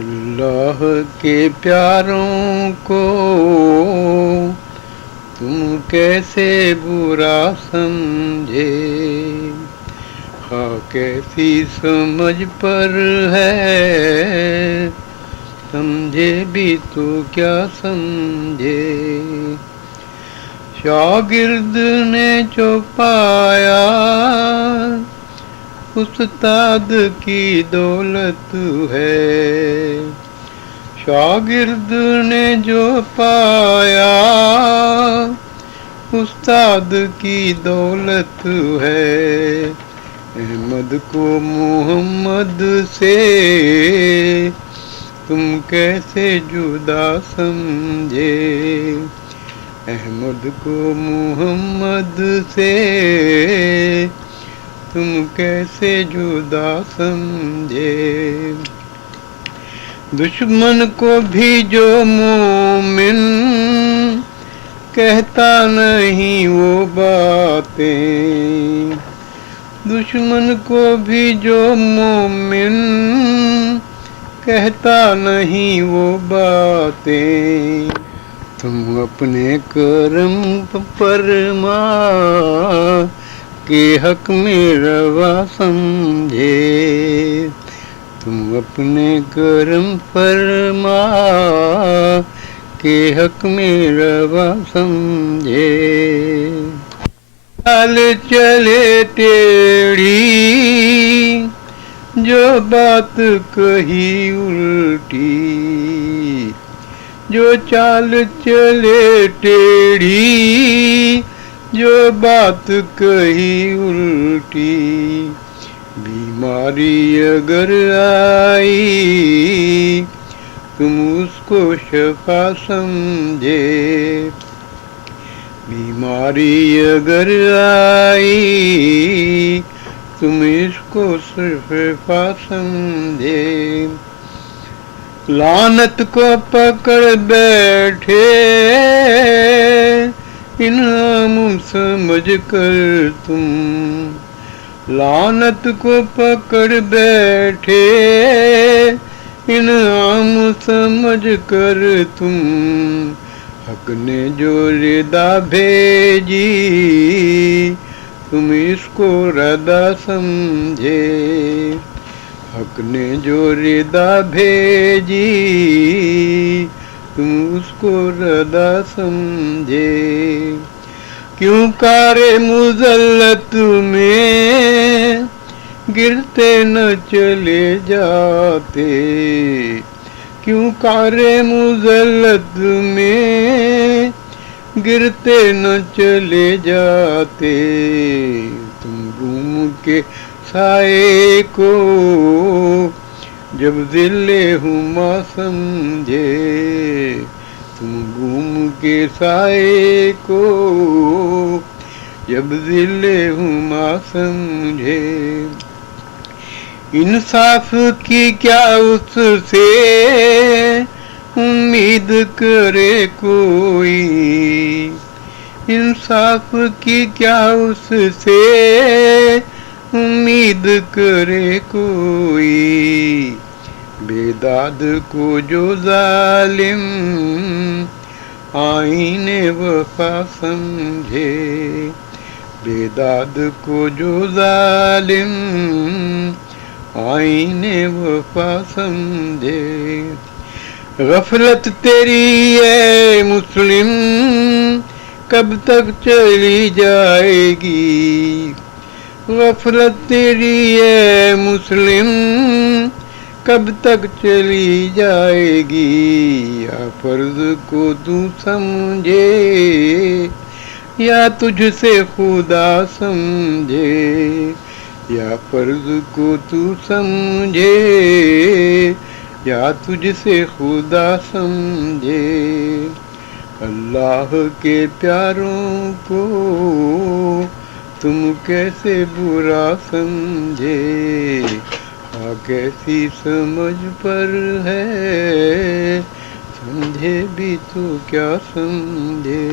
اللہ کے پیاروں کو تم کیسے برا سمجھے، ہاں کیسی سمجھ پر ہے، سمجھے بھی تو کیا سمجھے۔ شاگرد نے جو پایا استاد کی دولت ہے، شاگرد نے جو پایا استاد کی دولت ہے۔ احمد کو محمد سے تم کیسے جدا سمجھے، احمد کو محمد سے تم کیسے جدا سمجھے۔ دشمن کو بھی جو مومن کہتا نہیں وہ باتیں، دشمن کو بھی جو مومن کہتا نہیں وہ باتیں، تم اپنے کرم فرما کے حق میں روا سمجھے، تم اپنے کرم فرما کے حق میں روا سمجھے۔ چال چلے ٹیڑھی جو بات کہی الٹی، جو چال چلے ٹیڑھی جو بات کہی الٹی، بیماری اگر آئی تم اس کو شفا سمجھے، بیماری اگر آئی تم اس کو شفا سمجھے۔ لعنت کو پکڑ بیٹھے انعام سمجھ کر تم، لعنت کو پکڑ بیٹھے انعام سمجھ کر تم، حق نے جو ردا بھیجی تم اس کو ردا سمجھے، حق نے جو ردا بھیجی تم اس کو ردا سمجھے۔ کیوں کار مذلت میں گرتے نہ چلے جاتے، کیوں کار مذلت میں گرتے نہ چلے جاتے، تم گم کے سائے کو جب ذل ہما سمجھے، تم گم کے سائے کو جب ذل ہما سمجھے۔ انصاف کی کیا اس سے امید کرے کوئی، انصاف کی کیا اس سے امید کرے کوئی، بیداد کو جو ظالم آئین وفا سمجھے، بیداد کو جو ظالم آئین وفا سمجھے۔ غفلت تیری اے مسلم کب تک چلی جائے گی، غفلت تیری اے مسلم کب تک چلی جائے گی، یا فرض کو تو سمجھے یا تجھ سے خدا سمجھے، یا فرض کو تو سمجھے یا تجھ سے خدا سمجھے۔ اللہ کے پیاروں کو تم کیسے برا سمجھے، ہاں کیسی سمجھ پر ہے، سمجھے بھی تو کیا سمجھے۔